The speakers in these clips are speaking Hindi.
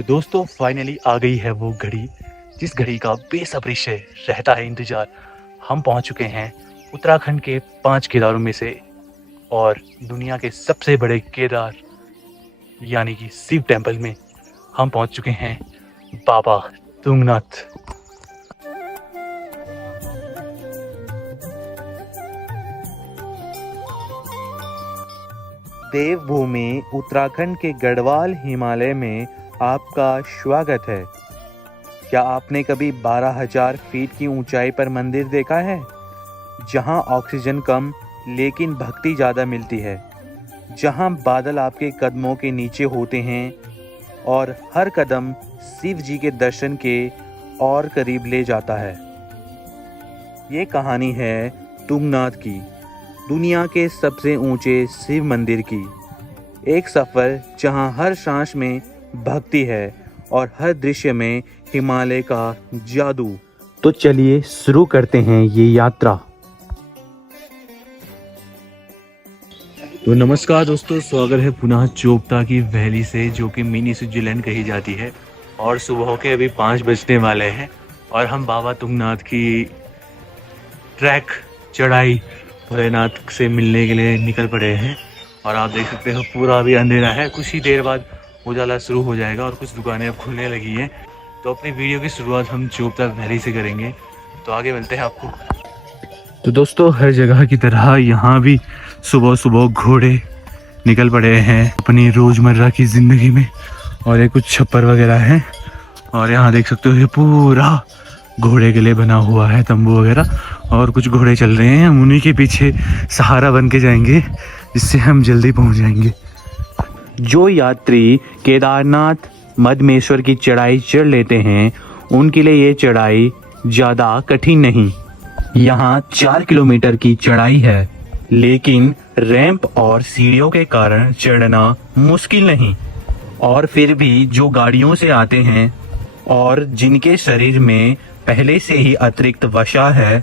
तो दोस्तों फाइनली आ गई है वो घड़ी जिस घड़ी का बेसब्री से रहता है इंतजार। हम पहुंच चुके हैं उत्तराखंड के 5 केदारों में से और दुनिया के सबसे बड़े केदार यानी कि शिव टेम्पल में हम पहुंच चुके हैं, बाबा तुंगनाथ। देवभूमि उत्तराखंड के गढ़वाल हिमालय में आपका स्वागत है। क्या आपने कभी 12,000 फीट की ऊंचाई पर मंदिर देखा है, जहां ऑक्सीजन कम लेकिन भक्ति ज़्यादा मिलती है, जहां बादल आपके कदमों के नीचे होते हैं और हर कदम शिव जी के दर्शन के और करीब ले जाता है। ये कहानी है तुंगनाथ की, दुनिया के सबसे ऊंचे शिव मंदिर की। एक सफ़र जहां हर सांस में भक्ति है और हर दृश्य में हिमालय का जादू। तो चलिए शुरू करते हैं ये यात्रा। तो नमस्कार दोस्तों, स्वागत है पुनः चोपता की वैली से, जो कि मिनी स्विट्जरलैंड कही जाती है। और सुबह के अभी 5 बजने वाले हैं और हम बाबा तुंगनाथ की ट्रैक चढ़ाई भोलेनाथ से मिलने के लिए निकल पड़े हैं। और आप देख सकते हो पूरा अभी अंधेरा है, कुछ ही देर बाद उजाला शुरू हो जाएगा और कुछ दुकानें अब खुलने लगी हैं। तो अपनी वीडियो की शुरुआत हम चोपता वैली से करेंगे, तो आगे मिलते हैं आपको। तो दोस्तों हर जगह की तरह यहाँ भी सुबह सुबह घोड़े निकल पड़े हैं अपनी रोज़मर्रा की ज़िंदगी में। और ये कुछ छप्पर वगैरह हैं और यहाँ देख सकते हो ये पूरा घोड़े के लिए बना हुआ है तंबू वगैरह। और कुछ घोड़े चल रहे हैं, हम उन्हीं के पीछे सहारा बन के जाएंगे जिससे हम जल्दी पहुँच जाएंगे। जो यात्री केदारनाथ मदमेश्वर की चढ़ाई चढ़ लेते हैं उनके लिए ये चढ़ाई ज़्यादा कठिन नहीं। यहाँ 4 किलोमीटर की चढ़ाई है, लेकिन रैंप और सीढ़ियों के कारण चढ़ना मुश्किल नहीं। और फिर भी जो गाड़ियों से आते हैं और जिनके शरीर में पहले से ही अतिरिक्त वसा है,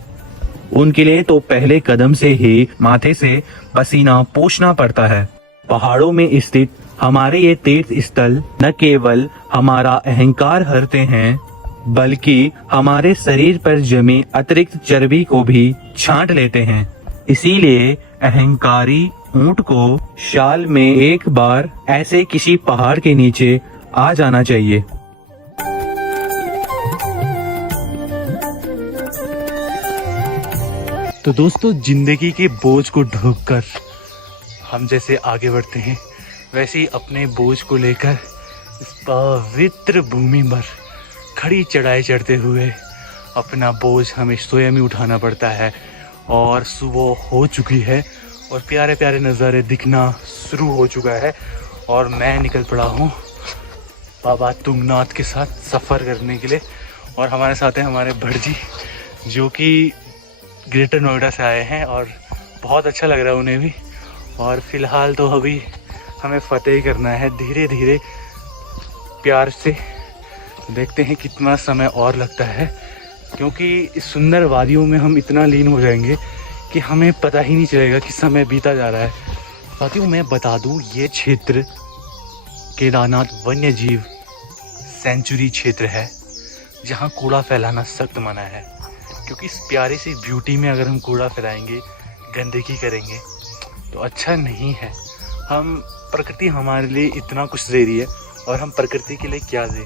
उनके लिए तो पहले कदम से ही माथे से पसीना पोंछना पड़ता है। पहाड़ों में स्थित हमारे ये तीर्थ स्थल न केवल हमारा अहंकार हरते हैं, बल्कि हमारे शरीर पर जमी अतिरिक्त चर्बी को भी छांट लेते हैं। इसीलिए अहंकारी ऊंट को साल में एक बार ऐसे किसी पहाड़ के नीचे आ जाना चाहिए। तो दोस्तों जिंदगी के बोझ को ढोकर हम जैसे आगे बढ़ते हैं, वैसे ही अपने बोझ को लेकर इस पवित्र भूमि पर खड़ी चढ़ाई चढ़ते हुए अपना बोझ हमें स्वयं ही उठाना पड़ता है। और सुबह हो चुकी है और प्यारे प्यारे नज़ारे दिखना शुरू हो चुका है और मैं निकल पड़ा हूँ बाबा तुंगनाथ के साथ सफ़र करने के लिए। और हमारे साथ हैं हमारे भटजी, जो कि ग्रेटर नोएडा से आए हैं और बहुत अच्छा लग रहा है उन्हें भी। और फ़िलहाल तो अभी हमें फतेह करना है धीरे धीरे प्यार से। देखते हैं कितना समय और लगता है, क्योंकि इस सुंदर वादियों में हम इतना लीन हो जाएंगे कि हमें पता ही नहीं चलेगा कि समय बीता जा रहा है। साथियों मैं बता दूं, ये क्षेत्र केदारनाथ वन्य जीव सेंचुरी क्षेत्र है, जहां कूड़ा फैलाना सख्त मना है। क्योंकि इस प्यारी सी ब्यूटी में अगर हम कूड़ा फैलाएंगे, गंदगी करेंगे तो अच्छा नहीं है। हम प्रकृति हमारे लिए इतना कुछ दे रही है और हम प्रकृति के लिए क्या दें।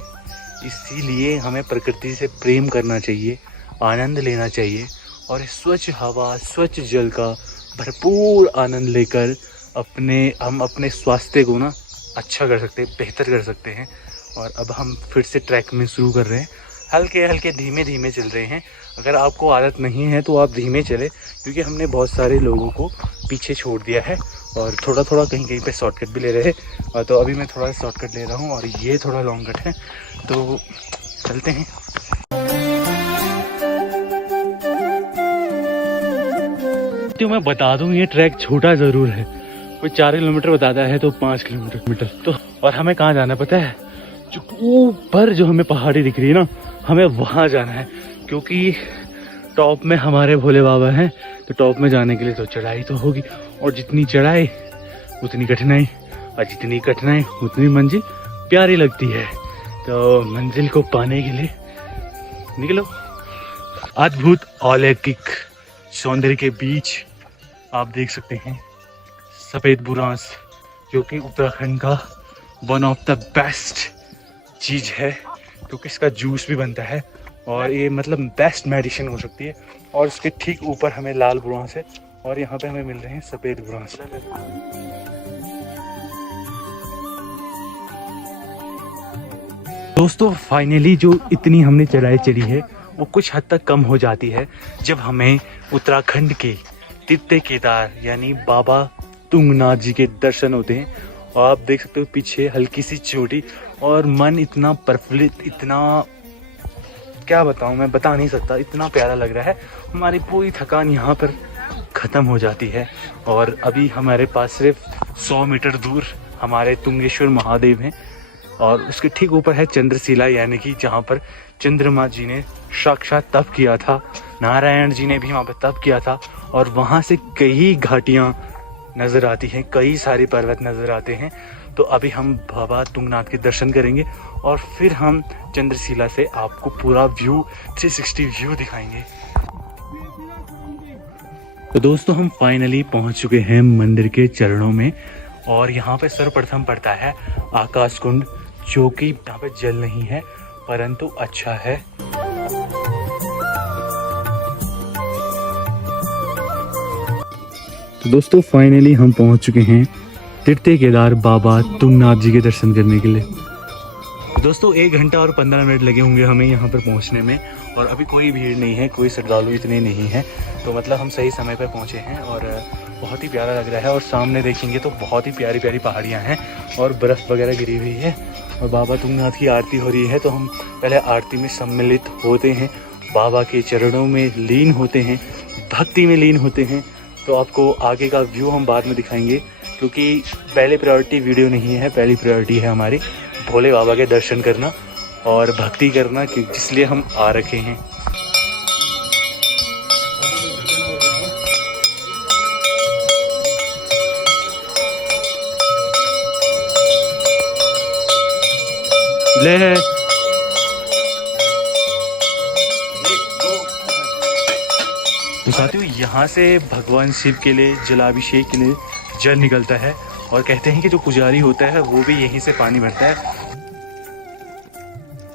इसीलिए हमें प्रकृति से प्रेम करना चाहिए, आनंद लेना चाहिए और स्वच्छ हवा स्वच्छ जल का भरपूर आनंद लेकर हम अपने स्वास्थ्य को ना अच्छा कर सकते हैं, बेहतर कर सकते हैं। और अब हम फिर से ट्रैक में शुरू कर रहे हैं, हल्के हल्के धीमे धीमे चल रहे हैं। अगर आपको आदत नहीं है तो आप धीमे चले, क्योंकि हमने बहुत सारे लोगों को पीछे छोड़ दिया है और थोड़ा थोड़ा कहीं कहीं पे शॉर्टकट भी ले रहे हैं। तो अभी मैं थोड़ा शॉर्टकट ले रहा हूँ और ये थोड़ा लॉन्ग कट है, तो चलते हैं। तो मैं बता दूँ ये ट्रैक छोटा ज़रूर है, कोई 4 किलोमीटर बताता है तो 5 किलोमीटर तो। और हमें कहाँ जाना पता है, जो ऊपर जो हमें पहाड़ी दिख रही है ना, हमें वहाँ जाना है। क्योंकि टॉप में हमारे भोले बाबा हैं, तो टॉप में जाने के लिए तो चढ़ाई तो होगी, और जितनी चढ़ाई उतनी कठिनाई, और जितनी कठिनाई उतनी मंजिल प्यारी लगती है। तो मंजिल को पाने के लिए निकलो। अद्भुत अलौकिक सौंदर्य के बीच आप देख सकते हैं सफ़ेद बुरांस, जो कि उत्तराखंड का वन ऑफ द बेस्ट चीज़ है, क्योंकि इसका जूस भी बनता है और ये मतलब बेस्ट मेडिसिन हो सकती है। और उसके ठीक ऊपर हमें लाल बुरांस है और यहाँ पे हमें मिल रहे हैं सफ़ेद बुरांस। दोस्तों फाइनली जो इतनी हमने चढ़ाई चढ़ी है वो कुछ हद तक कम हो जाती है जब हमें उत्तराखंड के तीर्थ केदार यानी बाबा तुंगनाथ जी के दर्शन होते हैं। और आप देख सकते हो पीछे हल्की सी चोटी, और मन इतना प्रफुल्लित, इतना क्या बताऊं, मैं बता नहीं सकता, इतना प्यारा लग रहा है। हमारी पूरी थकान यहाँ पर ख़त्म हो जाती है। और अभी हमारे पास सिर्फ 100 मीटर दूर हमारे तुंगेश्वर महादेव हैं और उसके ठीक ऊपर है चंद्रशिला, यानी कि जहाँ पर चंद्रमा जी ने साक्षात तप किया था, नारायण जी ने भी वहाँ पर तप किया था। और वहाँ से कई घाटियाँ नज़र आती हैं, कई सारे पर्वत नज़र आते हैं। तो अभी हम बाबा तुंगनाथ के दर्शन करेंगे और फिर हम चंद्रशिला से आपको पूरा व्यू 360 व्यू दिखाएंगे। तो दोस्तों हम फाइनली पहुंच चुके हैं मंदिर के चरणों में, और यहाँ पे सर्वप्रथम पड़ता है आकाश कुंड, जो कि यहाँ पे जल नहीं है परंतु अच्छा है। तो दोस्तों फाइनली हम पहुंच चुके हैं तीर्थ केदार बाबा तुंगनाथ जी के दर्शन करने के लिए। दोस्तों 1 घंटा और 15 मिनट लगे होंगे हमें यहाँ पर पहुँचने में, और अभी कोई भीड़ नहीं है, कोई श्रद्धालु इतने नहीं है, तो मतलब हम सही समय पर पहुँचे हैं और बहुत ही प्यारा लग रहा है। और सामने देखेंगे तो बहुत ही प्यारी प्यारी पहाड़ियाँ हैं और बर्फ़ वगैरह गिरी हुई है और बाबा तुंगनाथ की आरती हो रही है। तो हम पहले आरती में सम्मिलित होते हैं, बाबा के चरणों में लीन होते हैं, भक्ति में लीन होते हैं। तो आपको आगे का व्यू हम बाद में दिखाएंगे, क्योंकि पहले प्रायोरिटी वीडियो नहीं है, पहली प्रायोरिटी है हमारी भोले बाबा के दर्शन करना और भक्ति करना, जिसलिए हम आ रखे हैं। ले तो साथियों यहाँ से भगवान शिव के लिए जलाभिषेक के लिए जल निकलता है, और कहते हैं कि जो पुजारी होता है वो भी यहीं से पानी भरता है।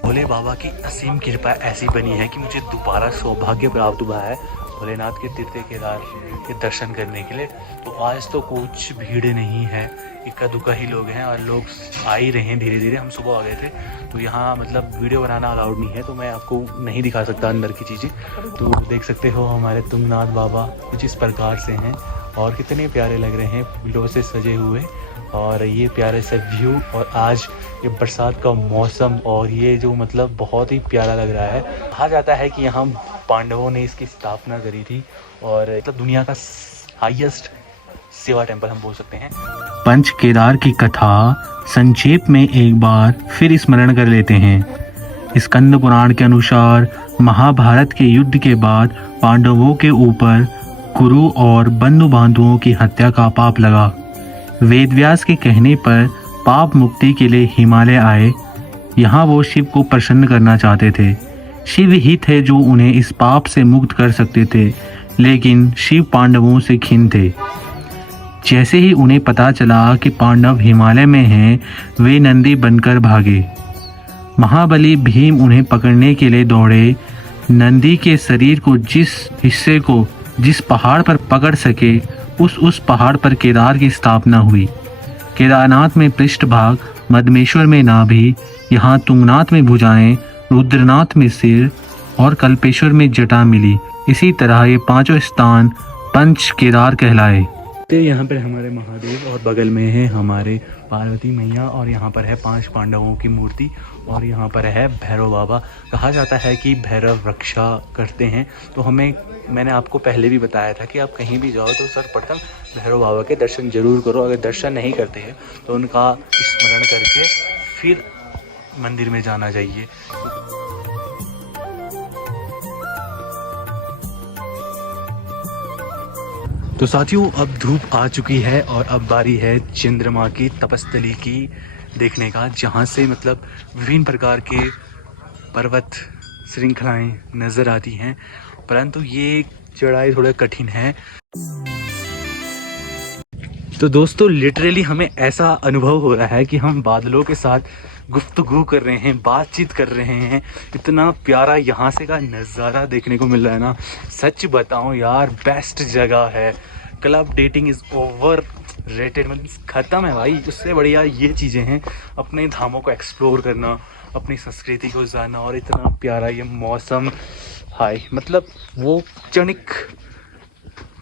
भोले बाबा की असीम कृपा ऐसी बनी है कि मुझे दोबारा सौभाग्य प्राप्त हुआ है भोलेनाथ के तीर्थ केदार के दर्शन करने के लिए। तो आज तो कुछ भीड़ नहीं है, इक्का दुक्का ही लोग हैं और लोग आ ही रहे हैं धीरे धीरे। हम सुबह आ गए थे, तो यहाँ मतलब वीडियो बनाना अलाउड नहीं है, तो मैं आपको नहीं दिखा सकता अंदर की चीज़ें। तो देख सकते हो हमारे तुंगनाथ बाबा कुछ इस प्रकार से हैं और कितने प्यारे लग रहे हैं, फूलों से सजे हुए, और ये प्यारे से व्यू। और आज ये बरसात का मौसम, और ये जो मतलब बहुत ही प्यारा लग रहा है। कहा जाता है कि यहाँ पांडवों ने इसकी स्थापना करी थी, और मतलब दुनिया का हाईएस्ट सेवा टेम्पल हम बोल सकते हैं। पंच केदार की कथा संक्षेप में एक बार फिर स्मरण कर लेते हैं। स्कंद पुराण के अनुसार महाभारत के युद्ध के बाद पांडवों के ऊपर कुरु और बंधु बांधवों की हत्या का पाप लगा। वेदव्यास के कहने पर पाप मुक्ति के लिए हिमालय आए। यहाँ वो शिव को प्रसन्न करना चाहते थे। शिव ही थे जो उन्हें इस पाप से मुक्त कर सकते थे, लेकिन शिव पांडवों से खिन्न थे। जैसे ही उन्हें पता चला कि पांडव हिमालय में हैं, वे नंदी बनकर भागे। महाबली भीम उन्हें पकड़ने के लिए दौड़े। नंदी के शरीर को जिस हिस्से को जिस पहाड़ पर पकड़ सके, उस पहाड़ पर केदार की स्थापना हुई। केदारनाथ में पृष्ठभाग, मदमेश्वर में नाभि, यहाँ तुंगनाथ में भुजाएं, रुद्रनाथ में सिर और कल्पेश्वर में जटा मिली। इसी तरह ये पांचों स्थान पंच केदार कहलाए। यहाँ पर हमारे महादेव और बगल में है हमारे पार्वती मैया, और यहाँ पर है 5 पांडवों की मूर्ति, और यहाँ पर है भैरव बाबा। कहा जाता है कि भैरव रक्षा करते हैं। तो मैंने आपको पहले भी बताया था कि आप कहीं भी जाओ तो सर्वप्रथम भैरव बाबा के दर्शन जरूर करो। अगर दर्शन नहीं करते हैं तो उनका स्मरण करके फिर मंदिर में जाना चाहिए। तो साथियों अब धूप आ चुकी है और अब बारी है चंद्रमा की तपस्थली की देखने का, जहाँ से मतलब विभिन्न प्रकार के पर्वत श्रृंखलाएं नज़र आती हैं, परंतु ये चढ़ाई थोड़ा कठिन है। तो दोस्तों लिटरली हमें ऐसा अनुभव हो रहा है कि हम बादलों के साथ गुफ्तगू कर रहे हैं, बातचीत कर रहे हैं। इतना प्यारा यहाँ से का नज़ारा देखने को मिल रहा है ना, सच बताऊँ यार बेस्ट जगह है। Club dating is over rated, मतलब ख़त्म है भाई। उससे बढ़िया ये चीज़ें हैं, अपने धामों को एक्सप्लोर करना, अपनी संस्कृति को जानना, और इतना प्यारा ये मौसम। हाय मतलब वो क्षणिक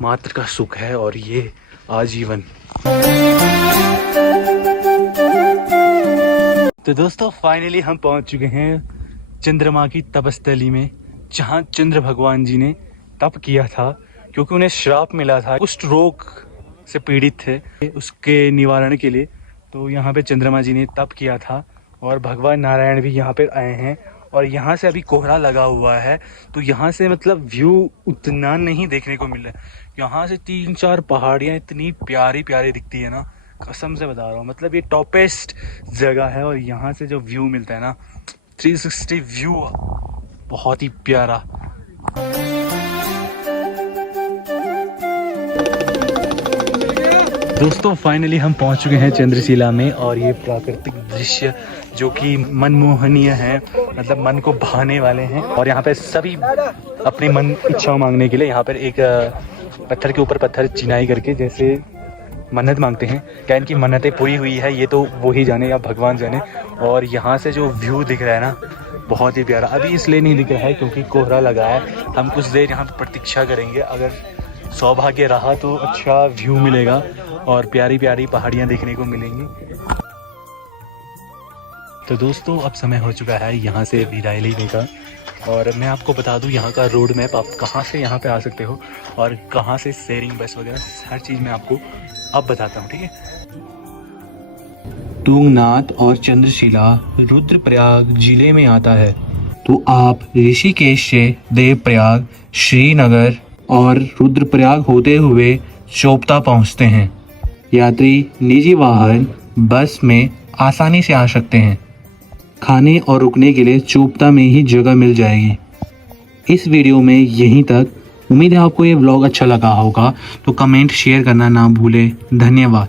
मात्र का सुख है और ये आजीवन। तो दोस्तों फाइनली हम पहुंच चुके हैं चंद्रमा की तपस्थली में, जहां चंद्र भगवान जी ने तप किया था, क्योंकि उन्हें श्राप मिला था, कुष्ठ रोग से पीड़ित थे, उसके निवारण के लिए। तो यहाँ पे चंद्रमा जी ने तप किया था और भगवान नारायण भी यहाँ पे आए हैं। और यहाँ से अभी कोहरा लगा हुआ है, तो यहाँ से मतलब व्यू उतना नहीं देखने को मिल रहा है। यहाँ से 3-4 पहाड़ियाँ इतनी प्यारी प्यारी दिखती है ना, कसम से बता रहा हूँ। मतलब ये टॉपेस्ट जगह है और यहाँ से जो व्यू मिलता है ना, 360 व्यू, बहुत ही प्यारा। दोस्तों फाइनली हम पहुंच चुके हैं चंद्रशिला में, और ये प्राकृतिक दृश्य जो कि मनमोहनीय है, मतलब मन को भाने वाले हैं। और यहाँ पे सभी अपनी मन इच्छाओं मांगने के लिए यहाँ पर एक पत्थर के ऊपर पत्थर चिनाई करके जैसे मन्नत मांगते हैं। क्या इनकी मन्नतें पूरी हुई है ये तो वो ही जाने या भगवान जाने। और यहाँ से जो व्यू दिख रहा है ना, बहुत ही प्यारा। अभी इसलिए नहीं दिख रहा है क्योंकि कोहरा लगा है। हम कुछ देर यहाँ प्रतीक्षा करेंगे, अगर सौभाग्य रहा तो अच्छा व्यू मिलेगा और प्यारी प्यारी पहाड़ियाँ देखने को मिलेंगी। तो दोस्तों अब समय हो चुका है यहाँ से विदाई लेने का, और मैं आपको बता दूँ यहाँ का रोड मैप, आप कहाँ से यहाँ पे आ सकते हो और कहाँ से शेयरिंग बस वगैरह हर चीज़ मैं आपको अब बताता हूँ, ठीक है। तुंगनाथ और चंद्रशिला रुद्रप्रयाग जिले में आता है, तो आप ऋषिकेश से देवप्रयाग, श्रीनगर और रुद्रप्रयाग होते हुए चोपता पहुँचते हैं। यात्री निजी वाहन बस में आसानी से आ सकते हैं। खाने और रुकने के लिए चोपता में ही जगह मिल जाएगी। इस वीडियो में यहीं तक। उम्मीद है आपको ये व्लॉग अच्छा लगा होगा, तो कमेंट शेयर करना ना भूलें। धन्यवाद।